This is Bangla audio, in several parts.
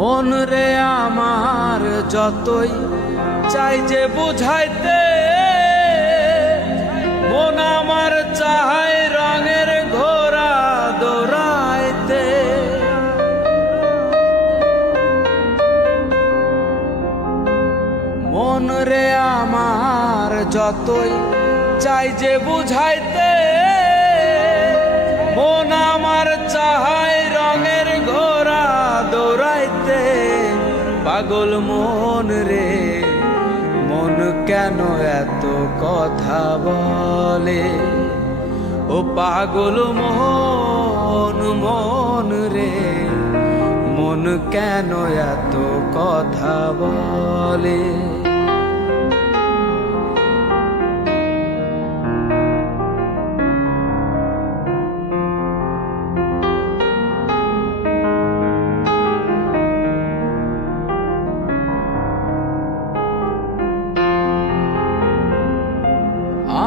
মন রে আমার যতই চাই যে বুঝাইতে, মন আমার চায় রঙের ঘোড়া দৌড়াইতে। মন রে আমার যতই চাই যে বুঝাইতে, মন আমার চায় রঙের ঘোড়া দৌড়াইতে। পাগল মন রে, মন কেন এত কথা বলে? ও পাগল মন, মন রে, মন কেন এত কথা বলে?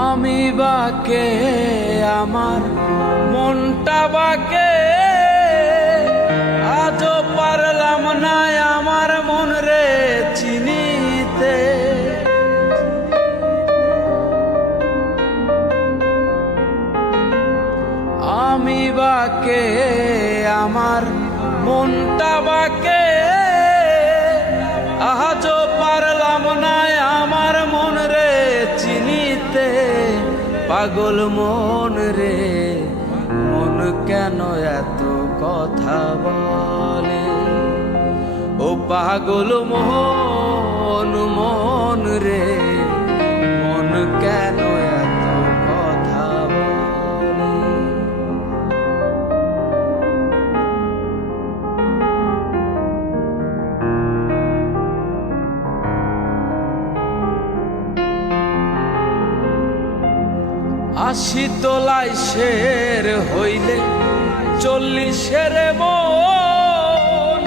আমি বাকে, আমার মনটা বাকে, আজও পারলাম না আমার মন রে চিনিতে। আমি বাকে, আমার মনটা বাকে, আজও পারলাম না আমার মন রে চিনিতে। পাগল মন রে, মন কেন এত কথা বলে? ও পাগল মন, মন রে, মন কেন এত কথা বলে? আশি তোলায় শের হইলে 40-এর মন,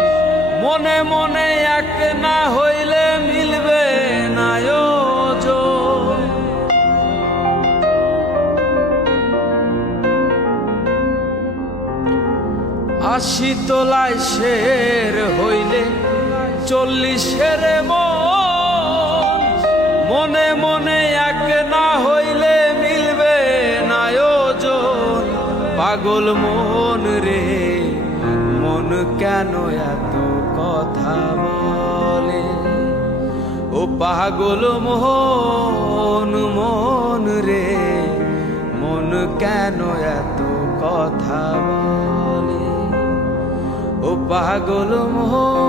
মনে মনে এক না হইলে মিলবে না ওজন। আশি তোলায় শের হইলে 40-এর মন, মনে মনে এক না হইলে মিলবে না ওজন। পাগল মন রে, মন কেন এত কথা বলে? ও পাগল মন, মন রে, মন কেন এত কথা বলে? ও পাগল মন।